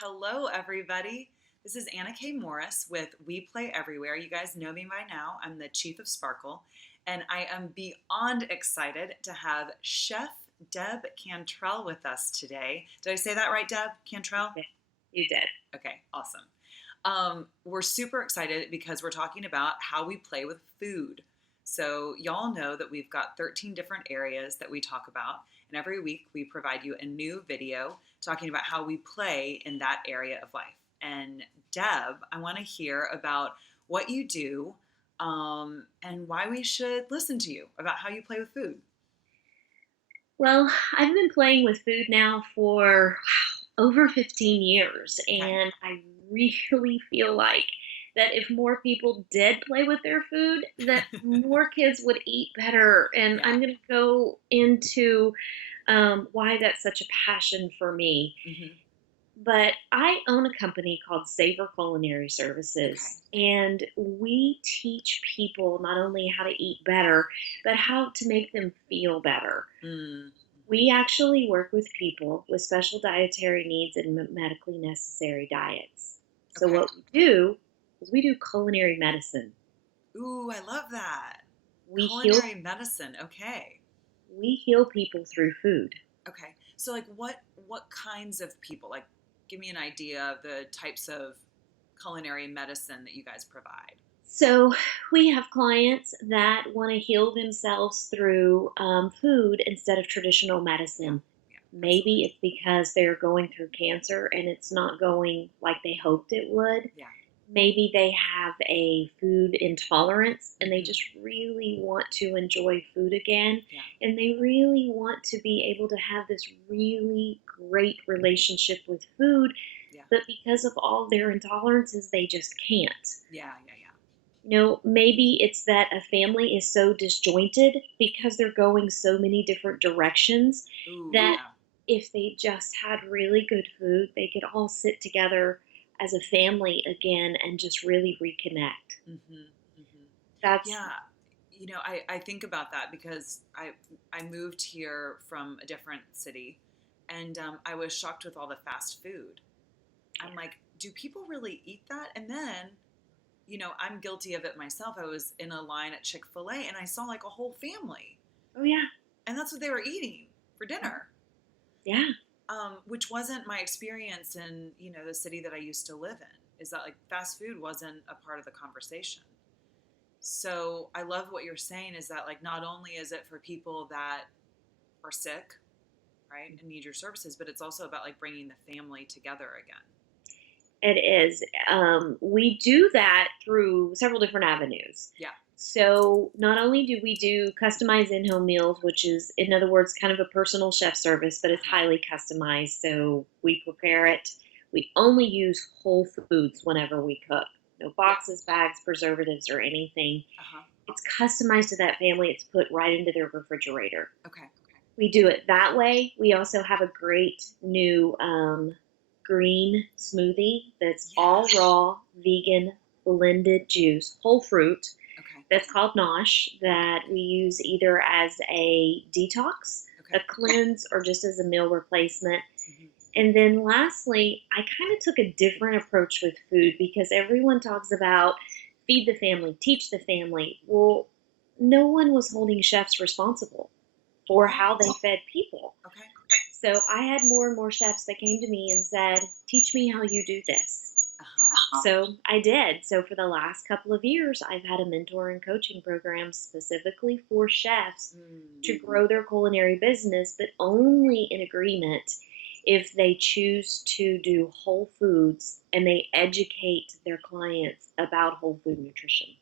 Hello, everybody. This is Anna K. Morris with We Play Everywhere. You guys know me by now. I'm the Chief of Sparkle, and I am beyond excited to have Chef Deb Cantrell with us today. Did I say that right, Deb? Cantrell? Yeah, you did. Okay, awesome. We're super excited because we're talking about how we play with food. So, y'all know that we've got 13 different areas that we talk about, and every week we provide you a new video talking about how we play in that area of life. And, Deb, I want to hear about what you do and why we should listen to you about how you play with food. Well, I've been playing with food now for over 15 years, Okay? and I really feel like that if more people did play with their food, that more kids would eat better. And Yeah. I'm going to go into why that's such a passion for me. Hmm. But I own a company called Savor Culinary Okay. Services, and we teach people not only how to eat better, but how to make them feel better. Mm-hmm. We actually work with people with special dietary needs and medically necessary diets. So, Okay. what we do is we do culinary medicine. Ooh, I love that. We heal, Culinary medicine. Okay. we heal people through food. Okay. So like what kinds of people? Like give me an idea of the types of culinary medicine that you guys provide. So, we have clients that want to heal themselves through food instead of traditional Yeah. medicine. Yeah, Maybe absolutely. it's because they're going through cancer and it's not going like they hoped it would. Yeah. Maybe they have a food intolerance and they Mhm. just really want to enjoy food again. Yeah. And they really want to be able to have this really great relationship with food, Yeah. but because of all their intolerances, they just can't. Yeah, yeah, yeah. Maybe it's that a family is so disjointed because they're going so many different directions Ooh, that yeah. if they just had really good food, they could all sit together as a family again and just really reconnect. Mhm. Mhm. That's Yeah. I think about that because I moved here from a different city and I was shocked with all the fast food. I'm like, do people really eat that? And then I'm guilty of it myself. I was in a line at Chick-fil-A and I saw like a whole family, oh yeah. and that's what they were eating for dinner, Yeah. which wasn't my experience in the city that I used to live in. Is that like fast food wasn't a part of the conversation. So I love what you're saying. Is that like not only is it for people that are sick, right, and need your services, but it's also about like bringing the family together again. It is. We do that through several different avenues. Yeah. So, not only do we do customized in home meals, which is, in other words, kind of a personal chef service, but Uh it's huh. highly customized. So, we prepare it. We only use whole foods whenever we cook. No Yeah. boxes, bags, preservatives, or anything. Uh huh. It's customized to that family. It's put right into their refrigerator. Okay. Okay. We do it that way. We also have a great new green smoothie that's all Yeah. raw, vegan, blended juice, whole fruit. Okay. That's called Nosh, that we use either as a detox, a Okay. cleanse, or just as a meal replacement. Hmm. And then lastly, I kind of took a different approach with food because everyone talks about feed the family, teach the family. Well, no one was holding chefs responsible for how they Oh. fed people. Okay. So I had more and more chefs that came to me and said, teach me how you do this. Uh huh. So I did. So for the last couple of years, I've had a mentor and coaching program specifically for chefs to Mm. grow their culinary business, but only in agreement if they choose to do whole foods and they educate their clients about whole food nutrition.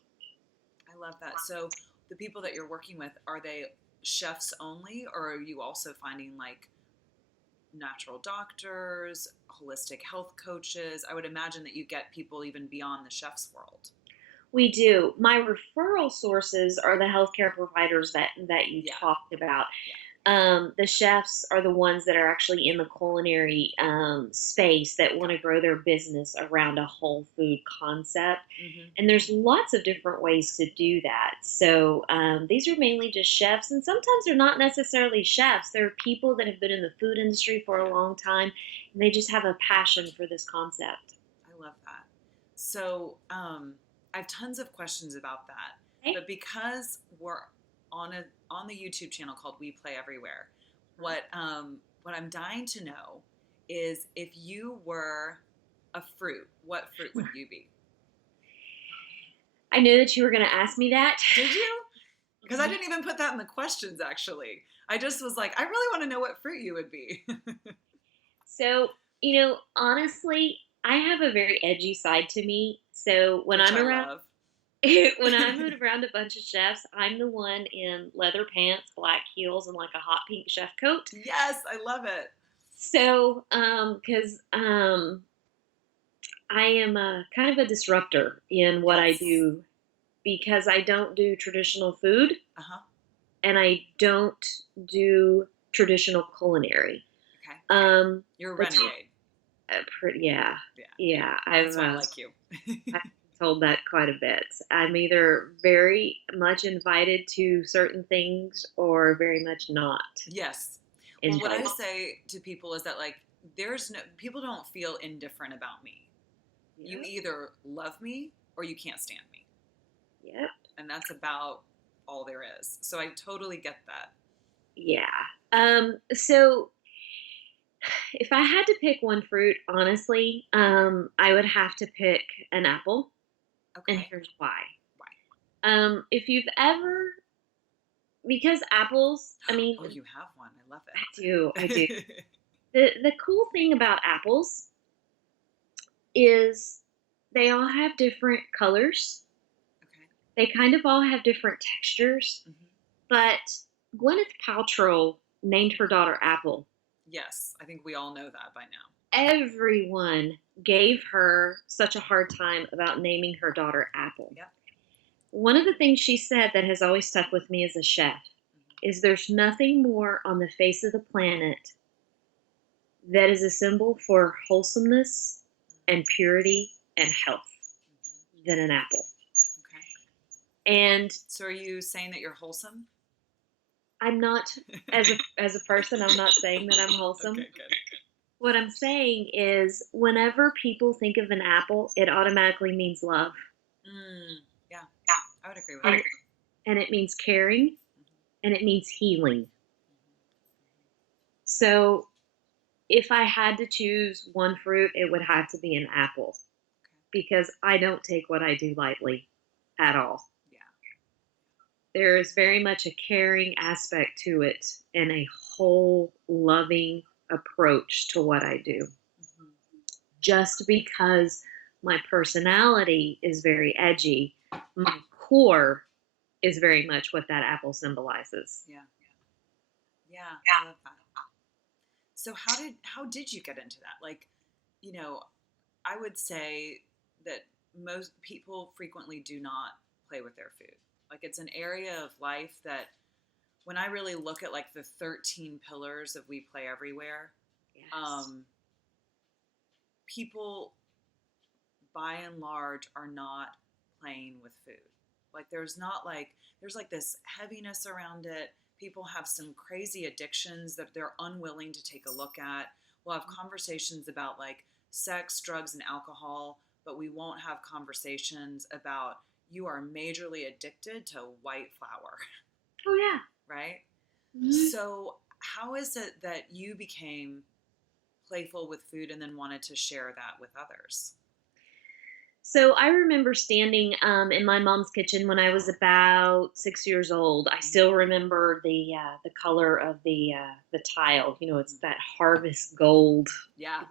I love that. So the people that you're working with, are they chefs only, or are you also finding like natural doctors, holistic health coaches? I would imagine that you get people even beyond the chef's world. We do. My referral sources are the healthcare providers that you Yeah. talked about. Yeah. The chefs are the ones that are actually in the culinary space that want to grow their business around a whole food concept. Hmm. And there's lots of different ways to do that. So these are mainly just chefs, and sometimes they're not necessarily chefs. They're people that have been in the food industry for a long time, and they just have a passion for this concept. I love that. So, I have tons of questions about that, Okay. but because we're on the YouTube channel called We Play Everywhere, what I'm dying to know is if you were a fruit, what fruit would you be? I knew that you were going to ask me that. Did you? Because I didn't even put that in the questions. Actually, I just was like, I really want to know what fruit you would be. So, honestly, I have a very edgy side to me. So when Which I'm I around love. when I'm around a bunch of chefs, I'm the one in leather pants, black heels, and like a hot pink chef coat. Yes, I love it. So, because I am a kind of a disruptor in what I Yes. do because I don't do traditional food Uh huh. and I don't do traditional culinary. Okay. Um, You're a the renegade. yeah, Yeah. yeah. That's why I like you. I've told that quite a bit. I'm either very much invited to certain things or very much not Yes. Well, what I invited. say to people is that like there's no people don't feel indifferent about me. You Yep. either love me or you can't stand me. Yep. And that's about all there is. So I totally get that. Yeah. So if I had to pick one fruit, honestly, I would have to pick an apple, and Okay. here's why. Why? If you've ever, because apples, I mean, Oh, you have one. I love I do. it. The cool thing about apples is they all have different colors. Okay. They kind of all have different textures, Hmm. but Gwyneth Paltrow named her daughter Apple. Yes, I think we all know that by now. Everyone gave her such a hard time about naming her daughter Apple. Yep. One of the things she said that has always stuck with me as a chef Hmm. is there's nothing more on the face of the planet that is a symbol for wholesomeness and purity and health Hmm. than an apple. Okay. And So are you saying that you're wholesome? I'm not, as a person, I'm not saying that I'm wholesome. Okay, good. What I'm saying is whenever people think of an apple, it automatically means love. Yeah, I would agree with And that. it, and it means caring Hmm. and it means healing. Hmm. So if I had to choose one fruit, it would have to be an apple because I don't take what I do lightly at all. Okay. Yeah. There is very much a caring aspect to it and a whole loving approach to what I do. Hmm. Just because my personality is very edgy, my core is very much what that apple symbolizes. Yeah. Yeah. I love that. So how did you get into that? Like, you know, I would say that most people frequently do not play with their food. Like it's an area of life that when I really look at like the 13 pillars of We Play Everywhere, Yes. um, people by and large are not playing with food. Like there's like this heaviness around it. People have some crazy addictions that they're unwilling to take a look at. We'll have conversations about like sex, drugs, and alcohol, but we won't have conversations about you are majorly addicted to white flour, Oh, yeah. right? Mhm. So, how is it that you became playful with food and then wanted to share that with others? So I remember standing in my mom's kitchen when I was about 6 years old. I Mhm. still remember the color of the tile. It's Mhm. that harvest gold, Yeah,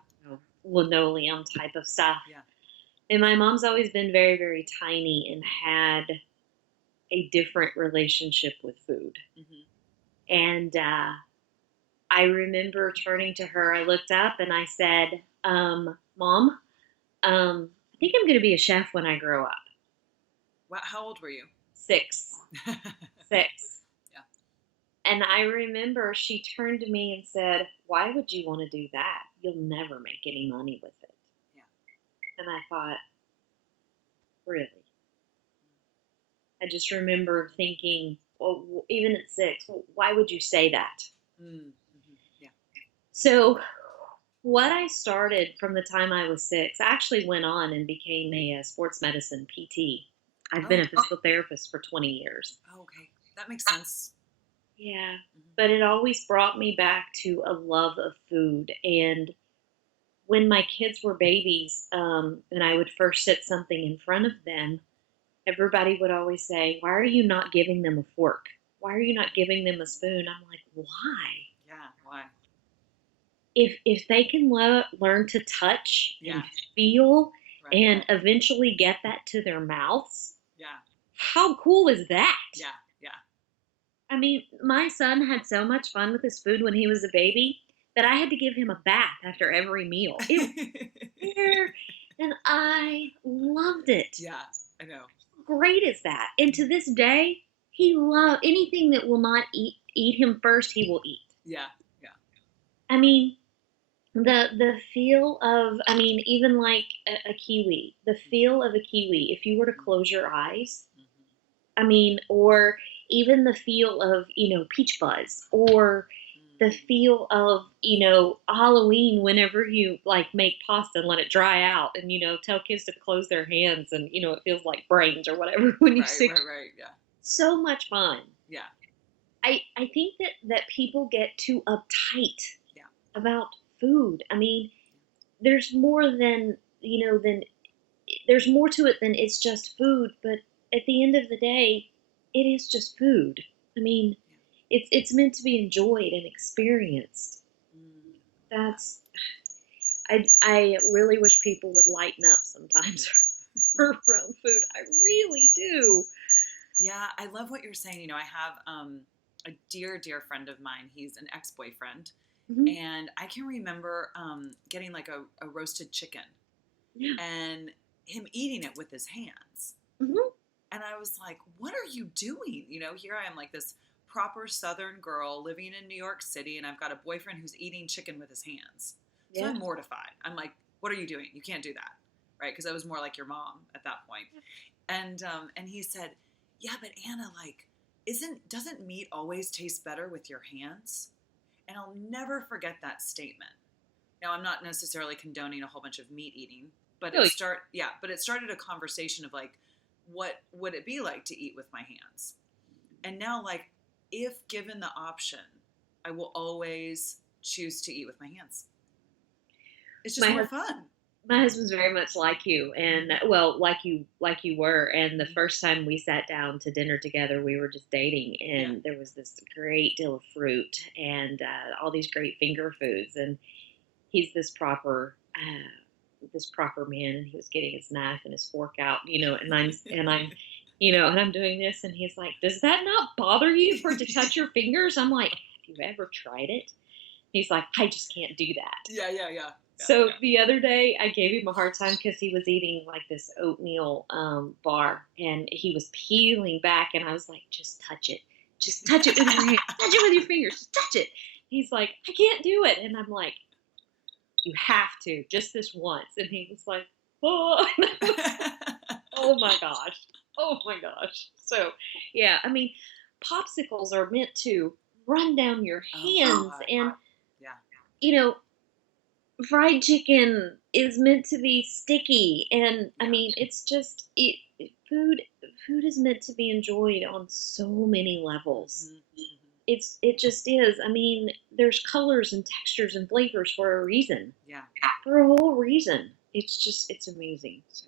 linoleum type of stuff. yeah. And my mom's always been very, very tiny and had a different relationship with food. Hmm. And I remember turning to her. I looked up and I said, "Mom, I think I'm going to be a chef when I grow up." How old were you? 6, Yeah. 6. And I remember she turned to me and said, "Why would you want to do that? You'll never make any money with it." Yeah. And I thought, really? I just remember thinking, well, even at 6, why would you say that? Yeah. So, what I started from the time I was 6, I actually went on and became a sports medicine PT. I've been Oh, a physical therapist for 20 years. okay. That makes sense. Yeah, Hmm. but it always brought me back to a love of food. And when my kids were babies, and I would first set something in front of them, everybody would always say, "Why are you not giving them a fork? Why are you not giving them a spoon?" I'm like, "Why? Yeah. Why? If they can learn to touch Yeah. and feel Right. and eventually get that to their mouths, Yeah. how cool is that?" Yeah. Yeah. I mean, my son had so much fun with his food when he was a baby that I had to give him a bath after every meal. It was there, and I loved it. Yeah. I know. Great is that? And to this day, he love anything that will not eat him first, he will eat. Yeah. Yeah. I mean, the feel of, I mean, even like a kiwi, the feel of a kiwi, if you were to close your eyes, Hmm. I mean, or even the feel of, peach fuzz, or the Mm. feel of, Halloween whenever you like make pasta and let it dry out and, tell kids to close their hands and, it feels like brains or whatever when you Right. see. Right. Right. Yeah. So much fun. Yeah. I think that people get too uptight Yeah. about food. I mean, there's more than there's more to it than it's just food, but at the end of the day, it is just food. I mean, Yeah. it's meant to be enjoyed and experienced. Mm. That's I really wish people would lighten up sometimes around food. I really do. Yeah, I love what you're saying. I have a dear, dear friend of mine. He's an ex-boyfriend, Hmm. and I can remember getting like a roasted chicken Yeah. and him eating it with his hands. Hmm. And I was like, "What are you doing?" Here I am, like this proper Southern girl living in New York City, and I've got a boyfriend who's eating chicken with his hands. So Yeah. I'm mortified. I'm like, "What are you doing? You can't do that." Right? Because I was more like your mom at that point. And he said, "Yeah, but Anna, like, doesn't meat always taste better with your hands?" And I'll never forget that statement. Now, I'm not necessarily condoning a whole bunch of meat eating, but Oh, it started a conversation of like, what would it be like to eat with my hands? And now, like, if given the option, I will always choose to eat with my hands. It's just my more husband. fun. My husband's very much like you, and well, like you were. And the Mhm. first time we sat down to dinner together, we were just dating, Yeah. and there was this great deal of fruit and all these great finger foods. And he's this proper man, and he was getting his knife and his fork out, and I'm doing this, and he's like, "Does that not bother you for it to touch your fingers?" I'm like, "Have you ever tried it?" He's like, "I just can't do that." Yeah, yeah, yeah, yeah, So the other day, I gave him a hard time because he was eating like this oatmeal bar, and he was peeling back, and I was like, just touch it with your hand, touch it with your fingers, just touch it." He's like, "I can't do it," and I'm like, "You have to, just this once." And he was like, "Oh," oh my gosh, oh my gosh. So yeah, I mean, popsicles are meant to run down your Oh hands, God. and Yeah. you know fried chicken is meant to be sticky, and I Yeah. mean it's just food is meant to be enjoyed on so many levels. Hmm. Hmm. It just is. I mean, there's colors and textures and flavors for a reason, Yeah. for a whole reason. It's amazing. So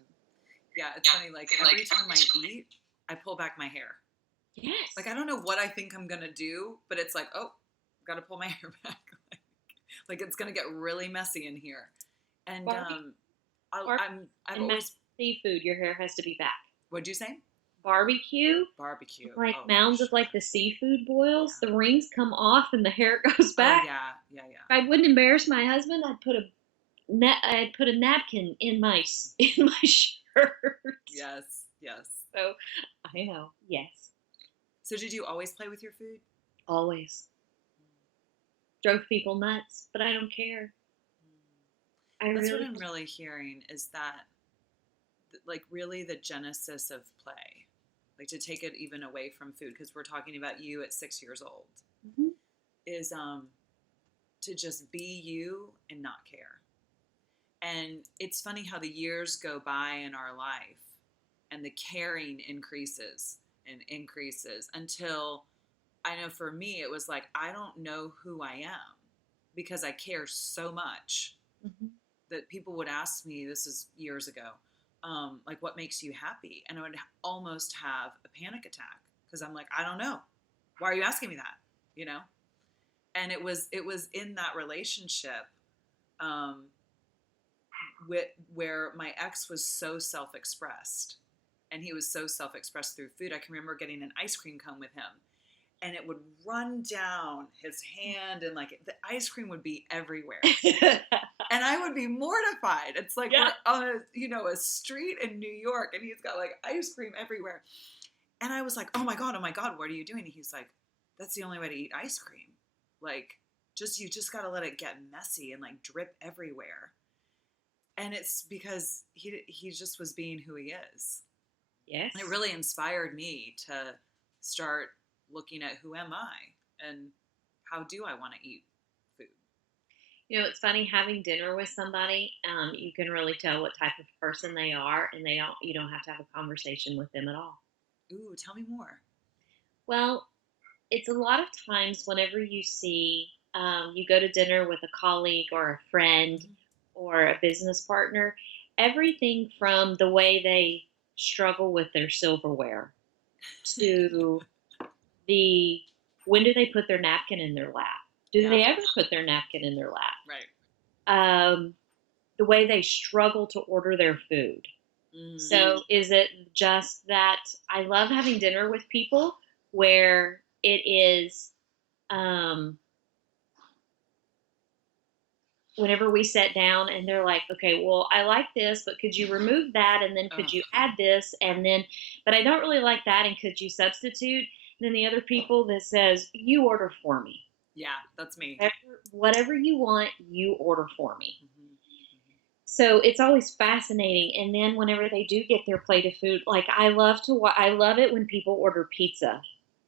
Yeah. It's funny. Like every time I eat, I pull back my hair. Like I yes. don't know what I think I'm gonna do, but it's like, oh, got to pull my hair back. Like it's gonna get really messy in here. And Barbecue, I've and mashed always. seafood, your hair has to be back. What'd you say? Barbecue, Barbecue. like Oh, for mounds of sure. like the seafood boils, Yeah. the rings come off and the hair goes Oh back. yeah. Yeah. Yeah. If I wouldn't embarrass my husband, I'd put a napkin in my in my shirt. Yes. Yes. So I know, yes. So did you always play with your food? Always. Drove people nuts, but I don't care. I That's what really I'm really hearing is that, like, really the genesis of play, like to take it even away from food, because we're talking about you at 6 years old, don't. is to just be you and not care. And it's funny how the years go by in our life and the caring increases and increases until I know for me, it was like, I don't know who I am because I care so much Hmm. that people would ask me, this is years ago, like, what makes you happy? And I would almost have a panic attack because I'm like, I don't know. Why are you asking me that? You know? And it was in that relationship, um, where my ex was so self-expressed, and he was so self-expressed through food. I can remember getting an ice cream cone with him, and it would run down his hand, and like the ice cream would be everywhere, and I would be mortified. It's like Yeah. we're on a street in New York, and he's got like ice cream everywhere, and I was like, oh my god, what are you doing? And he's like, that's the only way to eat ice cream, like, you just got to let it get messy and like drip everywhere. And it's because he just was being who he is. And it Yes. really inspired me to start looking at who am I and how do I want to eat food. It's funny having dinner with somebody. You can really tell what type of person they are, and you don't have to have a conversation with them at all. Ooh, tell me more. Well, it's a lot of times whenever you go to dinner with a colleague or a friend Mm-hmm. or a business partner, everything from the way they struggle with their silverware to the when do they put their napkin in their lap? Do Yeah, they ever put their napkin in their lap? right. The way they struggle to order their food. Mm, So is it just that I love having dinner with people where it is um, whenever we sat down and they're like, okay, well, I like this, but could you remove that? And then could ugh, you add this? And then, but I don't really like that. And could you substitute? And then the other people that says, you order for me. yeah, that's me. Whatever you want, you order for me. Hmm. Hmm. So it's always fascinating. And then whenever they do get their plate of food, like I love it when people order pizza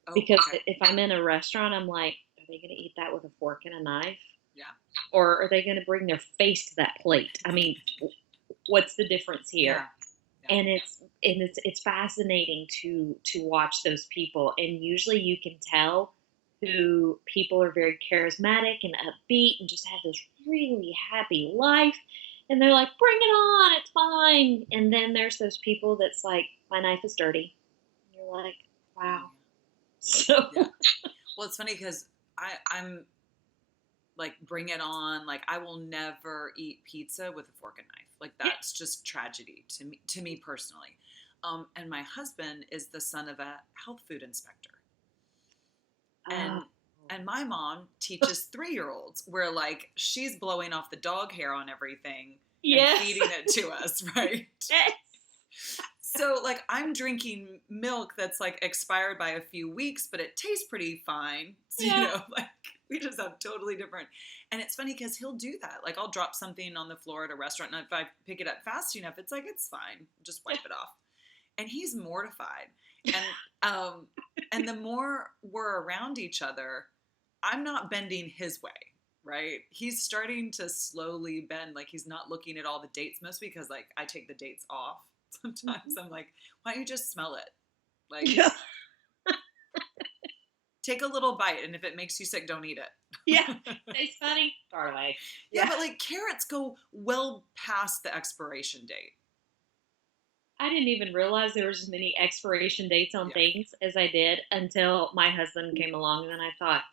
Oh, because okay. if I'm in a restaurant, I'm like, are they going to eat that with a fork and a knife? Yeah, Or are they going to bring their face to that plate? I mean, what's the difference here? yeah, yeah. And it's fascinating to watch those people, and usually you can tell who people are very charismatic and upbeat and just have this really happy life, and they're like, bring it on, it's fine. And then there's those people that's like, my knife is dirty. And you're like, Oh, wow. So yeah. Yeah. Well, it's funny because I'm like, bring it on. Like, I will never eat pizza with a fork and knife. Like, yeah. that's just tragedy to me personally. And my husband is the son of a health food inspector, uh, and my mom teaches 3-year-olds where like she's blowing off the dog hair on everything and yes. feeding it to us, right? Yes. So like I'm drinking milk that's like expired by a few weeks, but it tastes pretty fine. So, Yeah. like we just have totally different. And it's funny because he'll do that. Like I'll drop something on the floor at a restaurant, and if I pick it up fast enough, it's like it's fine. Just wipe it off. And he's mortified. And and the more we're around each other, I'm not bending his way, right? He's starting to slowly bend. Like he's not looking at all the dates, mostly because like I take the dates off. Sometimes I'm like, why don't you just smell it? Like, Yeah. take a little bite, and if it makes you sick, don't eat Yeah. it. Tastes funny. Throw it away. Yeah, Yeah. but like carrots go well past the expiration date. I didn't even realize there was as many expiration dates on Yeah. things as I did until my husband came along, and then I thought,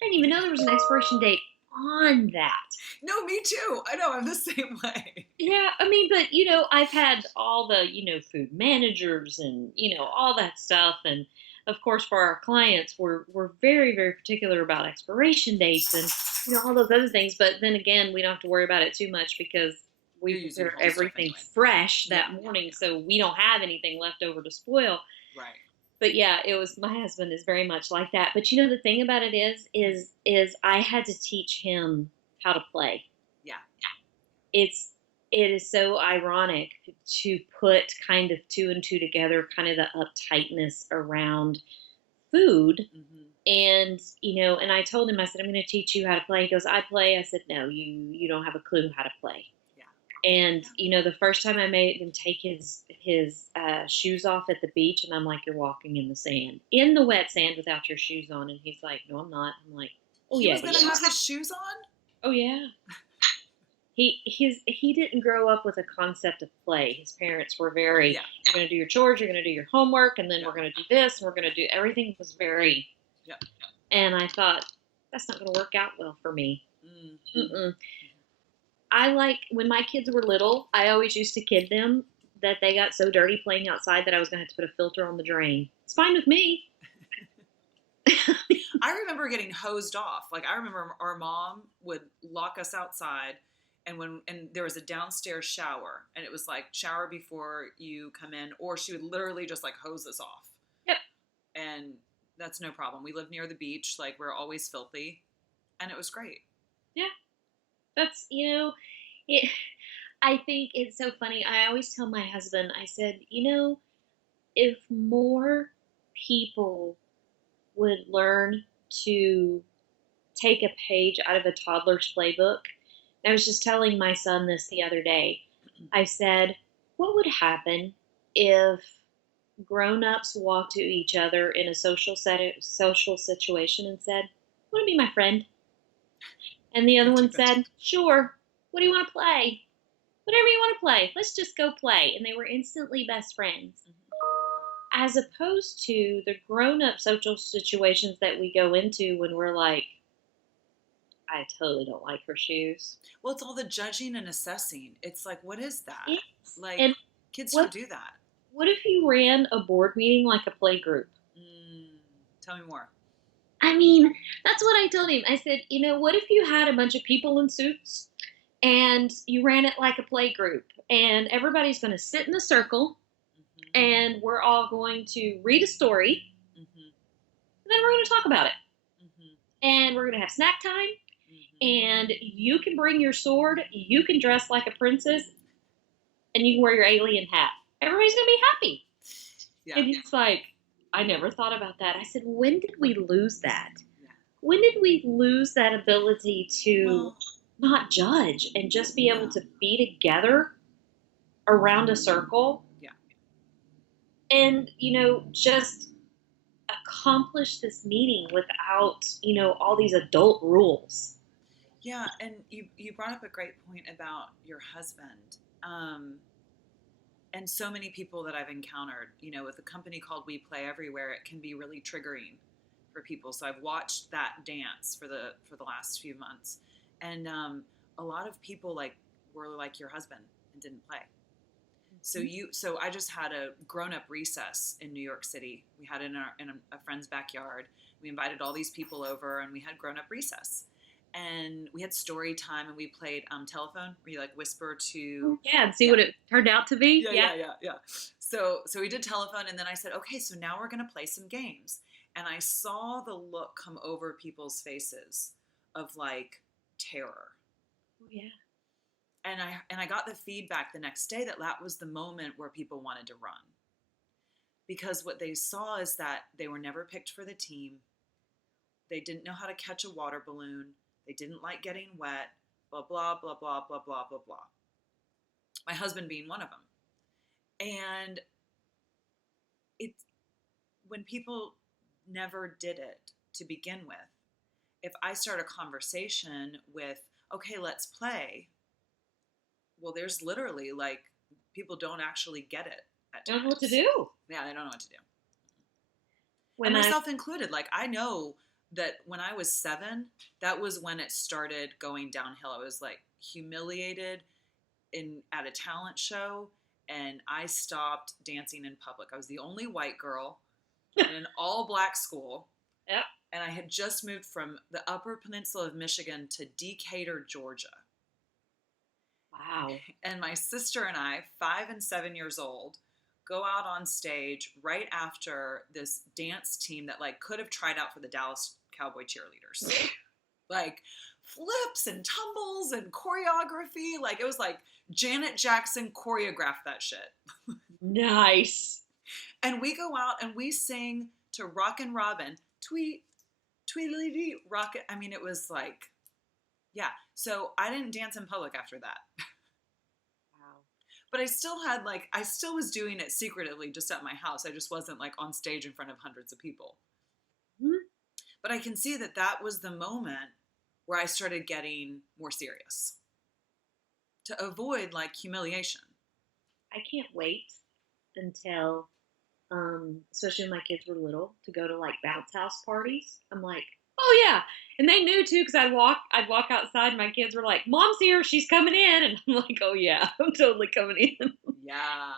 I didn't even know there was an expiration date on that. No, me too. I know, I'm the same way. Yeah, I mean, but I've had all the, food managers and, all that stuff. And of course, for our clients, we're very, very particular about expiration dates and, all those other things. But then again, we don't have to worry about it too much because we You're using prepare whole stuff everything anyway. fresh Yeah, that yeah, morning. yeah. So we don't have anything left over to spoil. Right. But yeah, it was my husband is very much like that. But you know the thing about it is I had to teach him how to play. Yeah. It's it is so ironic to put kind of two and two together, kind of the uptightness around food. Hmm. And and I told him, I said, I'm going to teach you how to play. He goes, I play. I said, no, you don't have a clue how to play. Yeah. And Yeah. the first time I made him take his shoes off at the beach, and I'm like, you're walking in the sand, in the wet sand, without your shoes on. And he's like, no, I'm not. I'm like, oh He yeah, was you gonna are. have his shoes on. Oh yeah. He didn't grow up with a concept of play. His parents were very, Yeah. you're going to do your chores, you're going to do your homework, and then Yeah. we're going to do this, and we're going to do everything was very. Yeah. And I thought that's not going to work out well for me. Mm-hmm. Mm-mm. I like when my kids were little. I always used to kid them that they got so dirty playing outside that I was going to have to put a filter on the drain. It's fine with me. I remember getting hosed off. Like I remember our mom would lock us outside, and there was a downstairs shower, and it was like shower before you come in, or she would literally just like hose us off. Yep. And that's no problem. We live near the beach, like we're always filthy, and it was great. Yeah. That's it. I think it's so funny. I always tell my husband, I said, if more people would learn to take a page out of a toddler's playbook. I was just telling my son this the other day. I said, what would happen if grown-ups walked to each other in a social situation and said, "Want to be my friend?" And the other one Keep it. said, "Sure. What do you want to play?" "Whatever you want to play. Let's just go play." And they were instantly best friends. As opposed to the grown-up social situations that we go into when we're like, I totally don't like her shoes. Well, it's all the judging and assessing. It's like, what is that? Yes. Like, And kids what don't do that. what if you ran a board meeting like a play group? Mm, tell me more. I mean, that's what I told him. I said, what if you had a bunch of people in suits and you ran it like a play group and everybody's going to sit in a circle Hmm. and we're all going to read a story Hmm. and then we're going to talk about it. Hmm. And we're going to have snack time Hmm. and you can bring your sword, you can dress like a princess, and you can wear your alien hat. Everybody's going to be happy. Yeah. And he's like, I never thought about that. I said, when did we lose that? Yeah. When did we lose that ability to Well, not judge and just be able yeah. to be together around a circle Yeah. and, just accomplish this meeting without, all these adult rules? Yeah, and you brought up a great point about your husband. Um, and so many people that I've encountered, with a company called We Play Everywhere, it can be really triggering for people. So I've watched that dance for the last few months, and a lot of people like were like your husband and didn't play. So I just had a grown up recess in New York City. We had it in a friend's backyard. We invited all these people over, and we had grown up recess. And we had story time, and we played telephone, where you like whisper to, Yeah, and see yeah, what it turned out to be. yeah, Yeah. yeah, yeah, yeah. So we did telephone, and then I said, okay, so now we're gonna play some games. And I saw the look come over people's faces of like terror. Oh, yeah. And I got the feedback the next day that that was the moment where people wanted to run, because what they saw is that they were never picked for the team. They didn't know how to catch a water balloon. They didn't like getting wet. Blah blah blah blah blah blah blah blah. My husband being one of them. And it's when people never did it to begin with. If I start a conversation with, okay, let's play, well, there's literally like people don't actually get it at Don't know what to times. do. Yeah, they don't know what to do. And When I myself included. Like I know that when I was 7, that was when it started going downhill. I was like humiliated at a talent show, and I stopped dancing in public. I was the only white girl in an all black school. Yep. And I had just moved from the Upper Peninsula of Michigan to Decatur, Georgia. Wow. And my sister and I, 5 and 7 years old, go out on stage right after this dance team that like could have tried out for the Dallas Cowboy cheerleaders. Like flips and tumbles and choreography. Like it was like Janet Jackson choreographed that shit. Nice. And we go out and we sing to Rockin' Robin, tweet, tweedledee, rocket. I mean, it was like, yeah. So I didn't dance in public after that. Wow. But I still had like, I still was doing it secretly just at my house. I just wasn't like on stage in front of hundreds of people. Hmm. But I can see that that was the moment where I started getting more serious to avoid like humiliation. I can't wait until, especially when my kids were little, to go to like bounce house parties. I'm like, oh yeah, and they knew too because I'd walk outside, and my kids were like, "Mom's here, she's coming in," and I'm like, "Oh yeah, I'm totally coming in." Yeah.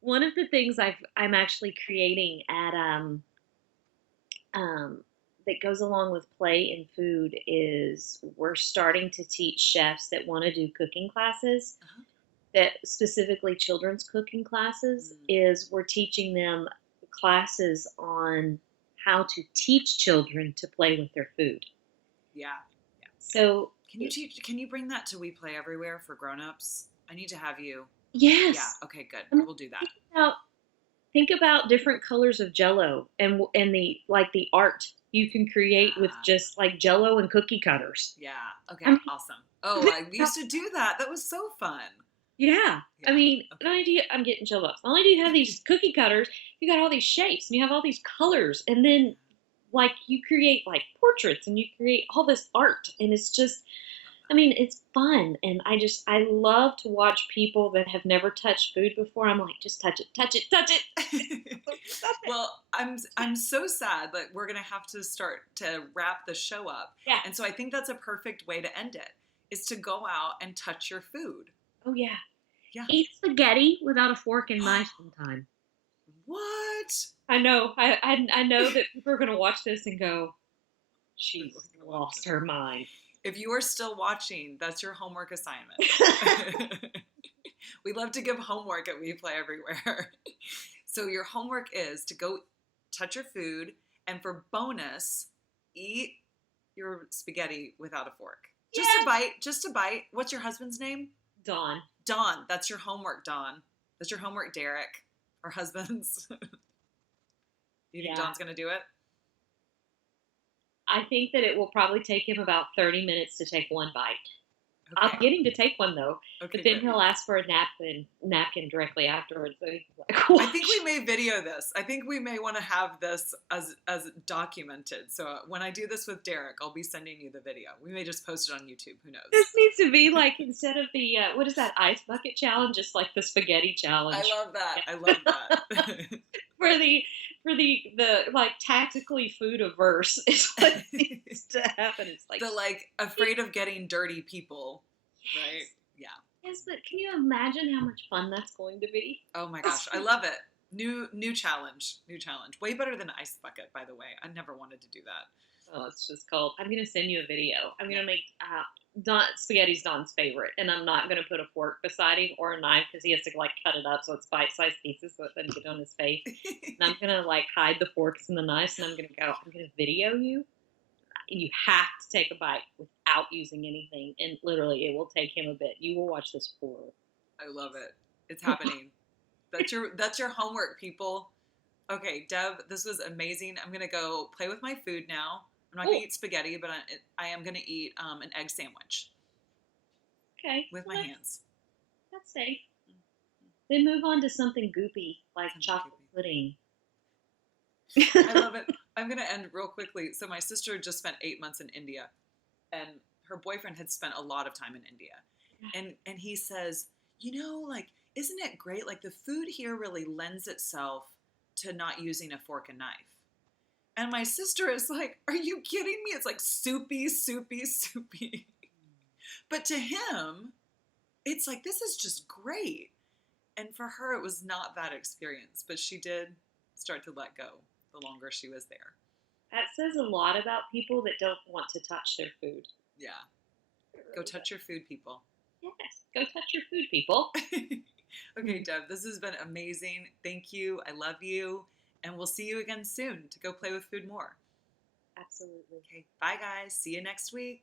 One of the things I'm actually creating at um, that goes along with play and food is we're starting to teach chefs that want to do cooking classes, Uh-huh. that specifically children's cooking classes, Mm. is we're teaching them classes on how to teach children to play with their food. Yeah. So, Can you bring that to We Play Everywhere for grown-ups? I need to have you. Yeah, yes, okay, good. I mean, We'll do that. about think about different colors of jello, and the like the art you can create with Yeah. just like jello and cookie cutters. Yeah. Okay, I mean, awesome. Oh, I used to do that. That was so fun. yeah. I Yeah. mean, not Okay. only do you, I'm getting chill bumps. Not only do you have these cookie cutters, you got all these shapes and you have all these colors, and then like you create like portraits and you create all this art, and it's just, I mean, it's fun, and I love to watch people that have never touched food before. I'm like, just touch it, touch it, touch it, touch it. Well, I'm so sad that we're gonna have to start to wrap the show up, Yeah. and so I think that's a perfect way to end it. Is to go out and touch your food. Oh yeah. Yeah. Eat spaghetti without a fork and knife sometime. What? I know. I know that people are gonna watch this and go, she's lost her mind. If you are still watching, that's your homework assignment. We love to give homework at We Play Everywhere. So your homework is to go touch your food, and for bonus, eat your spaghetti without a fork. Just a Yes. bite, just a bite. What's your husband's name? Dawn. Dawn. That's your homework, Dawn. That's your homework, Derek. Our husbands. You think Yeah. Dawn's going to do it? I think that it will probably take him about 30 minutes to take one bite. I'll Okay. get him to take one though, Okay, but then good. he'll ask for a napkin directly afterwards. So he's like, I think we may video this. I think we may want to have this as documented. So when I do this with Derek, I'll be sending you the video. We may just post it on YouTube. Who knows? This needs to be like, instead of the what is that, ice bucket challenge, just like the spaghetti challenge. I love that. I love that. For the like tactically food averse is what needs to happen. It's like, The like afraid of getting dirty people, right? yes, Yeah. yes, but can you imagine how much fun that's going to be? Oh my gosh, I love it. New challenge. New challenge. Way better than ice bucket, by the way. I never wanted to do that. Oh, it's just called. I'm gonna send you a video. I'm Yeah. gonna make spaghetti's Don's favorite, and I'm not gonna put a fork beside him or a knife because he has to like cut it up so it's bite-sized pieces so it doesn't get on his face. And I'm gonna like hide the forks and the knives, and I'm gonna video you. You have to take a bite without using anything, and literally, it will take him a bit. You will watch this horror. I love it. It's happening. That's your homework, people. Okay, Deb, this was amazing. I'm gonna go play with my food now. I'm not gonna Oh, eat spaghetti, but I am gonna eat an egg sandwich okay. with Well, my hands. that's safe. Then move on to something goopy like Something chocolate goopy. pudding. I love it. I'm gonna end real quickly. So my sister just spent 8 months in India, and her boyfriend had spent a lot of time in India, and he says, like, isn't it great? Like the food here really lends itself to not using a fork and knife. And my sister is like, are you kidding me? It's like soupy, soupy, soupy. But to him, it's like, this is just great. And for her, it was not that experience, but she did start to let go the longer she was there. That says a lot about people that don't want to touch their food. Yeah. Go touch your food, people. Yes, go touch your food, people. Okay, Deb, this has been amazing. Thank you. I love you. And we'll see you again soon to go play with food more. Absolutely. Okay, bye, guys. See you next week.